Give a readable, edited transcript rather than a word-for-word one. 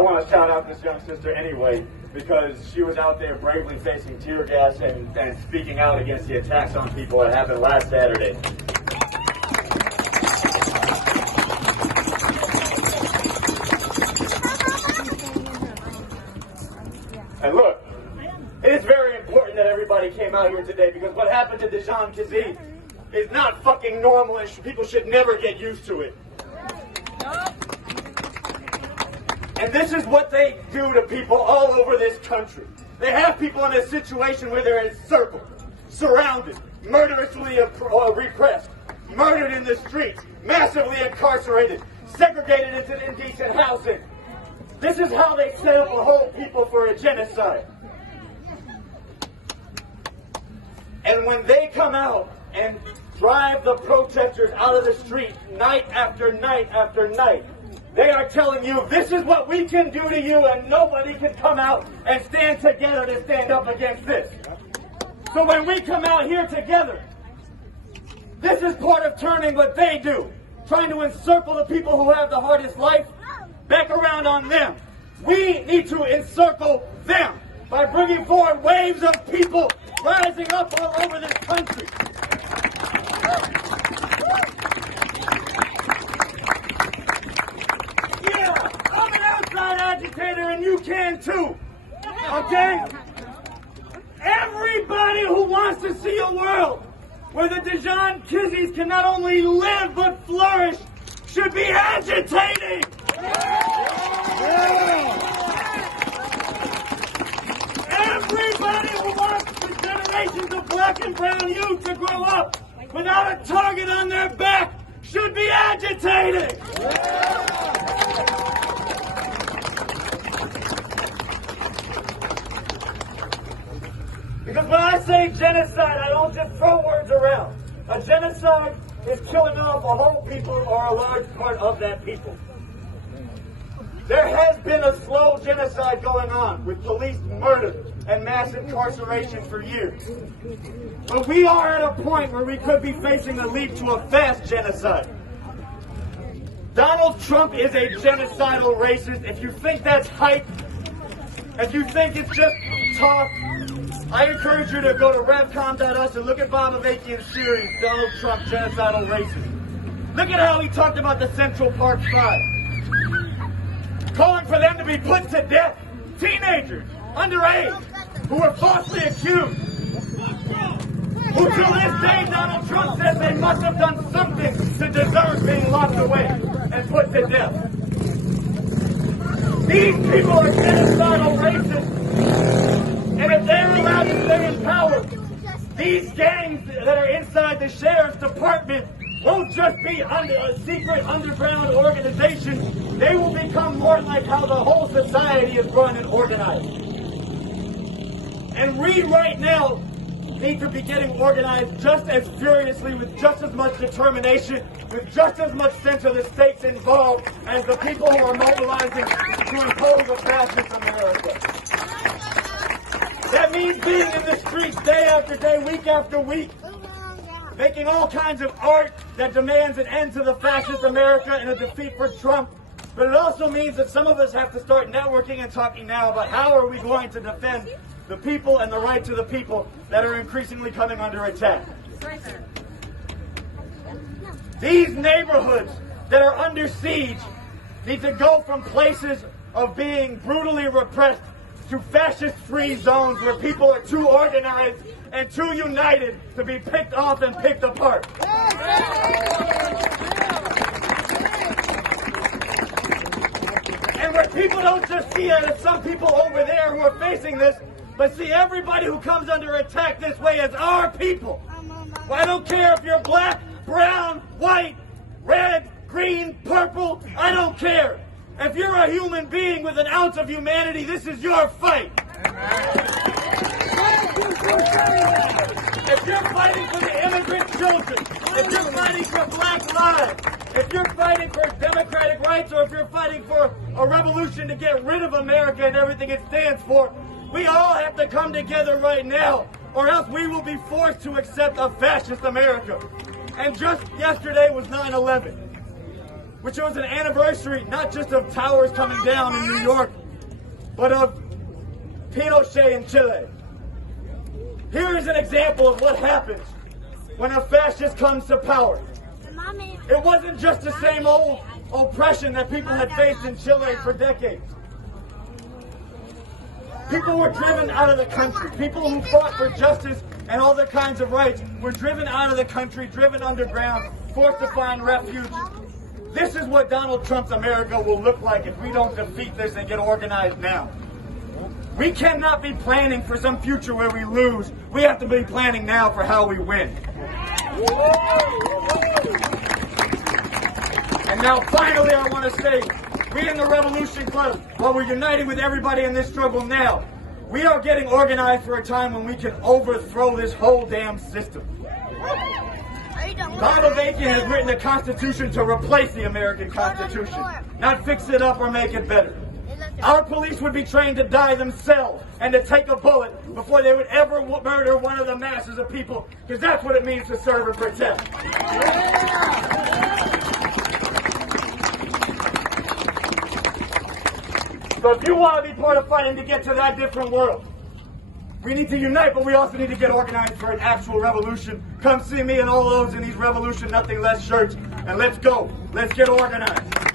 want to shout out this young sister anyway, because she was out there bravely facing tear gas and speaking out against the attacks on people that happened last Saturday. And look, it is very important that everybody came out here today, because what happened to Dejan Kazee is not fucking normal, and people should never get used to it. And this is what they do to people all over this country. They have people in a situation where they're encircled, surrounded, murderously repressed, murdered in the streets, massively incarcerated, segregated into indecent housing. This is how they set up a whole people for a genocide. And when they come out and drive the protesters out of the street night after night after night, they are telling you, this is what we can do to you, and nobody can come out and stand together to stand up against this. So when we come out here together, this is part of turning what they do, trying to encircle the people who have the hardest life back around on them. We need to encircle them by bringing forward waves of people rising up all over this country. I'm an outside agitator, and you can too, okay? Everybody who wants to see a world where the Dejan Kazees can not only live but flourish should be agitating. Everybody who wants the generations of black and brown youth to grow up without a target on their back should be agitating. Because when I say genocide, I don't just throw words around. A genocide is killing off a whole people or a large part of that people. There has been a slow genocide going on with police murder and mass incarceration for years. But we are at a point where we could be facing a leap to a fast genocide. Donald Trump is a genocidal racist. If you think that's hype, if you think it's just talk, I encourage you to go to revcom.us and look at Bob Avakian's series, Donald Trump, Genocidal Racist. Look at how he talked about the Central Park Five, calling for them to be put to death. Teenagers, underage, who were falsely accused, who to this day Donald Trump says they must have done something to deserve being locked away and put to death. These people are genocidal racists. And if they're allowed to stay in power, these gangs that are inside the sheriff's department won't just be a secret underground organization. They will become more like how the whole society is run and organized. And we right now need to be getting organized just as furiously, with just as much determination, with just as much sense of the stakes involved as the people who are mobilizing to impose a fascist America. That means being in the streets day after day, week after week, making all kinds of art that demands an end to the fascist America and a defeat for Trump. But it also means that some of us have to start networking and talking now about how are we going to defend the people and the right to the people that are increasingly coming under attack. These neighborhoods that are under siege need to go from places of being brutally repressed to fascist-free zones where people are too organized and too united to be picked off and picked apart. And where people don't just see it as some people over there who are facing this, but see everybody who comes under attack this way as our people. Well, I don't care if you're black, brown, white, red, green, purple, I don't care. If you're a human being with an ounce of humanity, this is your fight. If you're fighting for the immigrant children, if you're fighting for black lives, if you're fighting for democratic rights, or if you're fighting for a revolution to get rid of America and everything it stands for, we all have to come together right now, or else we will be forced to accept a fascist America. And just yesterday was 9/11. which was an anniversary not just of towers coming down in New York, but of Pinochet in Chile. Here is an example of what happens when a fascist comes to power. It wasn't just the same old oppression that people had faced in Chile for decades. People were driven out of the country. People who fought for justice and all their kinds of rights were driven out of the country, driven underground, forced to find refuge. This is what Donald Trump's America will look like if we don't defeat this and get organized now. We cannot be planning for some future where we lose. We have to be planning now for how we win. And now finally I want to say, we in the Revolution Club, while we're uniting with everybody in this struggle now, we are getting organized for a time when we can overthrow this whole damn system. Donald Bacon has written a constitution to replace the American Constitution, not fix it up or make it better. Our police would be trained to die themselves and to take a bullet before they would ever murder one of the masses of people, because that's what it means to serve and protect. So if you want to be part of fighting to get to that different world, we need to unite, but we also need to get organized for an actual revolution. Come see me and all those in these Revolution Nothing Less shirts, and let's go. Let's get organized.